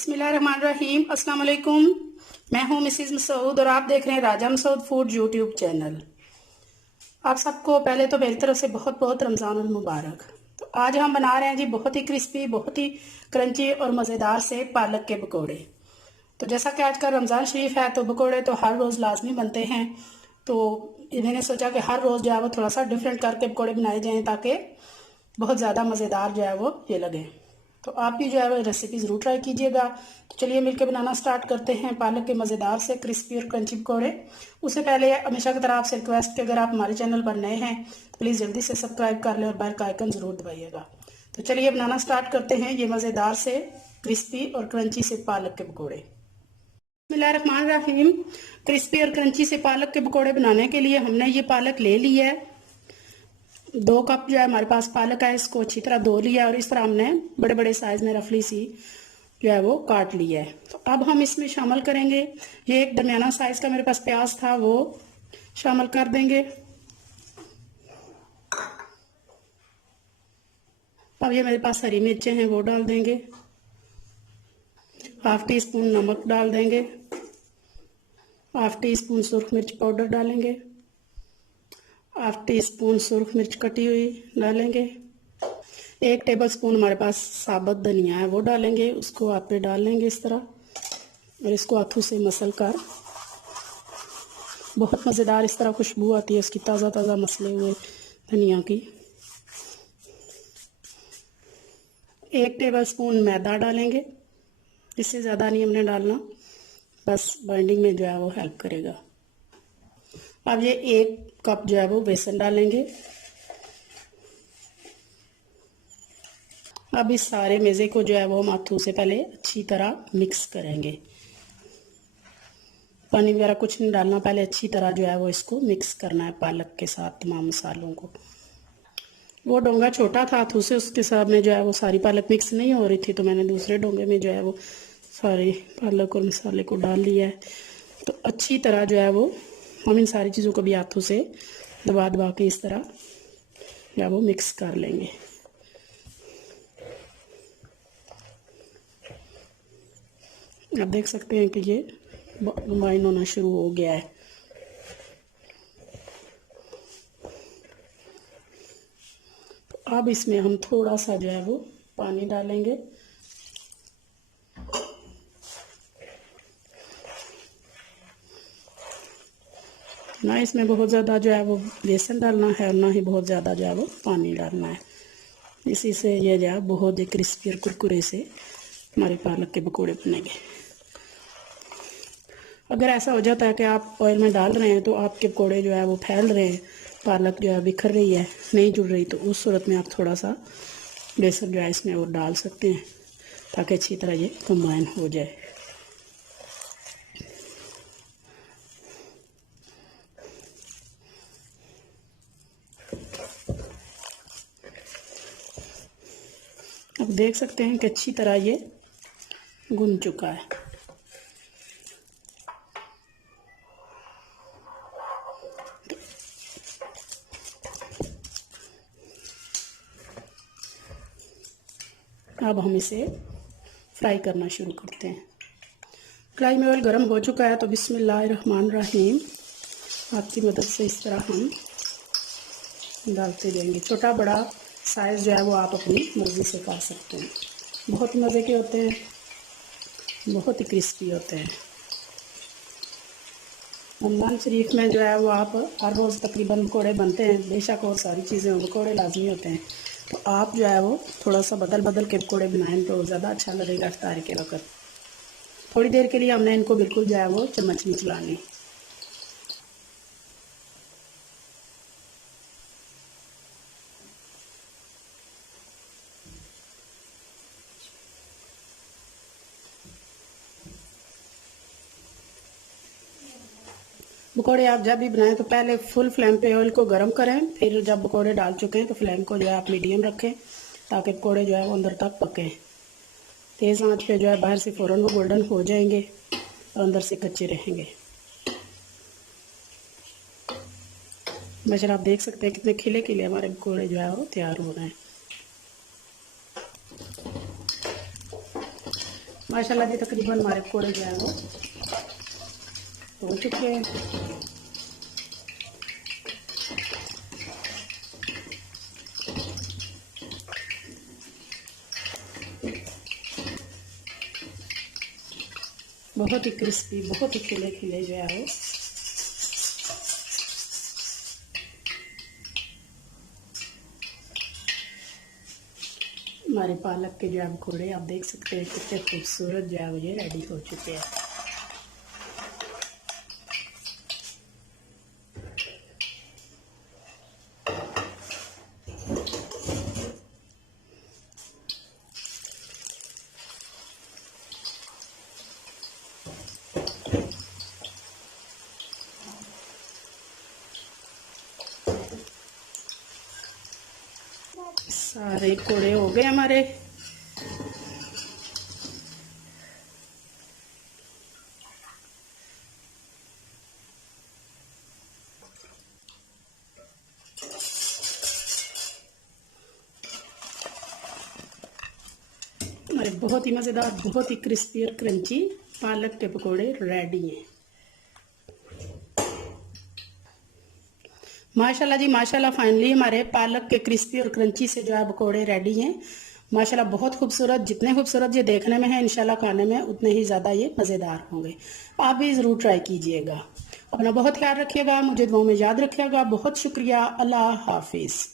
बिस्मिल्लाहिर्रहमानिर्रहीम। अस्सलाम वालेकुम। मैं हूं मिसेस मसूद और आप देख रहे हैं राजा मसूद फूड यूट्यूब चैनल। आप सबको पहले तो मेरी तरफ से बहुत बहुत रमज़ानुल मुबारक। तो आज हम बना रहे हैं जी बहुत ही क्रिस्पी, बहुत ही क्रंची और मज़ेदार से पालक के पकोड़े। तो जैसा कि आजकल रमज़ान शरीफ है तो पकोड़े तो हर रोज़ लाजमी बनते हैं। तो मैंने सोचा कि हर रोज़ जो है वो थोड़ा सा डिफरेंट करके पकोड़े बनाए जाएँ ताकि बहुत ज़्यादा मज़ेदार जो है वो ये लगे। तो आप भी जो है वो रेसिपी ज़रूर ट्राई कीजिएगा। तो चलिए मिलकर बनाना स्टार्ट करते हैं पालक के मज़ेदार से क्रिस्पी और क्रंची पकौड़े। उससे पहले हमेशा की तरह आपसे रिक्वेस्ट कि अगर आप हमारे चैनल पर नए हैं तो प्लीज़ जल्दी से सब्सक्राइब कर लें और बेल का आइकन ज़रूर दबाइएगा। तो चलिए बनाना स्टार्ट करते हैं ये मज़ेदार से क्रिस्पी और क्रंची से पालक के पकौड़े। बिस्मिल्लाहिर्रहमानिर्रहीम। क्रिस्पी और क्रंची से पालक के पकौड़े बनाने के लिए हमने ये पालक ले ली है। 2 कप जो है हमारे पास पालक है, इसको अच्छी तरह धो लिया और इस तरह हमने बड़े बड़े साइज में रफली सी जो है वो काट लिया है। तो अब हम इसमें शामिल करेंगे, ये एक दरमियाना साइज का मेरे पास प्याज था वो शामिल कर देंगे। अब ये मेरे पास हरी मिर्चें हैं वो डाल देंगे। हाफ टी स्पून नमक डाल देंगे। हाफ टी स्पून सुरख मिर्च पाउडर डालेंगे। हाफ टी स्पून सुरख मिर्च कटी हुई डालेंगे। 1 टेबलस्पून हमारे पास साबुत धनिया है वो डालेंगे, उसको हाथ पे डाल लेंगे इस तरह और इसको हाथों से मसल कर बहुत मज़ेदार इस तरह खुशबू आती है उसकी ताज़ा ताज़ा मसले हुए धनिया की। 1 टेबलस्पून मैदा डालेंगे, इससे ज़्यादा नहीं हमने डालना, बस बाइंडिंग में जो है वो हेल्प करेगा। अब ये 1 कप जो है वो बेसन डालेंगे। अब इस सारे मेज़े को जो है वो हम हाथों से पहले अच्छी तरह मिक्स करेंगे। पानी वगैरह कुछ नहीं डालना, पहले अच्छी तरह जो है वो इसको मिक्स करना है पालक के साथ तमाम मसालों को। वो डोंगा छोटा था हाथों से उसके साथ में जो है वो सारी पालक मिक्स नहीं हो रही थी, तो मैंने दूसरे डोंगे में जो है वो सारी पालक और मसाले को डाल लिया है। तो अच्छी तरह जो है वो हम इन सारी चीज़ों को भी हाथों से दबा दबा के इस तरह जो है वो मिक्स कर लेंगे। आप देख सकते हैं कि ये बाइंड होना शुरू हो गया है। तो अब इसमें हम थोड़ा सा जो है वो पानी डालेंगे। ना इसमें बहुत ज़्यादा जो है वो बेसन डालना है और ना ही बहुत ज़्यादा जो है वो पानी डालना है। इसी से ये जो है बहुत ही क्रिस्पी और कुरकुरे से हमारे पालक के पकौड़े बनेंगे। अगर ऐसा हो जाता है कि आप ऑयल में डाल रहे हैं तो आपके पकौड़े जो है वो फैल रहे हैं, पालक जो है बिखर रही है, नहीं जुड़ रही, तो उस सूरत में आप थोड़ा सा बेसन जो है इसमें और डाल सकते हैं ताकि अच्छी तरह ये कंबाइन हो जाए। अब देख सकते हैं कि अच्छी तरह ये गुन चुका है। अब हम इसे फ्राई करना शुरू करते हैं। कढ़ाई में ऑयल गर्म हो चुका है तो बिस्मिल्लाहिर्रहमानिर्रहीम आपकी मदद से इस तरह हम डालते जाएंगे। छोटा बड़ा साइज़ जो है वो आप अपनी मर्ज़ी से कर सकते हैं। बहुत ही मज़े के होते हैं, बहुत ही क्रिस्पी होते हैं। रमज़ान शरीफ में जो है वो आप हर रोज़ तकरीबन पकौड़े बनते हैं, बेशक और सारी चीज़ें पकौड़े लाजमी होते हैं, तो आप जो है वो थोड़ा सा बदल बदल के पकौड़े बनाएं तो ज़्यादा अच्छा लगेगा। इफ्तार के वक्त थोड़ी देर के लिए हमने इनको बिल्कुल जो है वो चम्मच नहीं चलानी। पकौड़े आप जब भी बनाएं तो पहले फुल फ्लेम पे ऑयल को गर्म करें, फिर जब पकौड़े डाल चुके हैं तो फ्लेम को जो है आप मीडियम रखें ताकि पकौड़े जो है वो अंदर तक पकें। तेज़ आंच पे जो है बाहर से फ़ौरन वो गोल्डन हो जाएंगे और अंदर से कच्चे रहेंगे। माशाल्लाह आप देख सकते हैं कितने खिले खिले हमारे पकौड़े जो है वो तैयार हो रहे हैं। माशाल्लाह जी तकरीबन हमारे पकौड़े जो है वो हो चुके हैं। बहुत ही क्रिस्पी, बहुत ही खिले खिले जो है वो हमारे पालक के जो है पकौड़े आप देख सकते हैं कितने खूबसूरत जो है वो ये रेडी हो चुके हैं। सारे पकौड़े हो गए हमारे। हमारे बहुत ही मज़ेदार, बहुत ही क्रिस्पी और क्रंची पालक के पकोड़े रेडी हैं। माशाल्लाह जी माशाल्लाह, फाइनली हमारे पालक के क्रिस्पी और क्रंची से जो है पकोड़े रेडी हैं। माशाल्लाह बहुत खूबसूरत, जितने खूबसूरत ये देखने में है इंशाल्लाह खाने में उतने ही ज़्यादा ये मज़ेदार होंगे। आप भी ज़रूर ट्राई कीजिएगा। अपना बहुत ख्याल रखिएगा, मुझे दुआओं में याद रखिएगा। बहुत शुक्रिया। अल्लाह हाफिज़।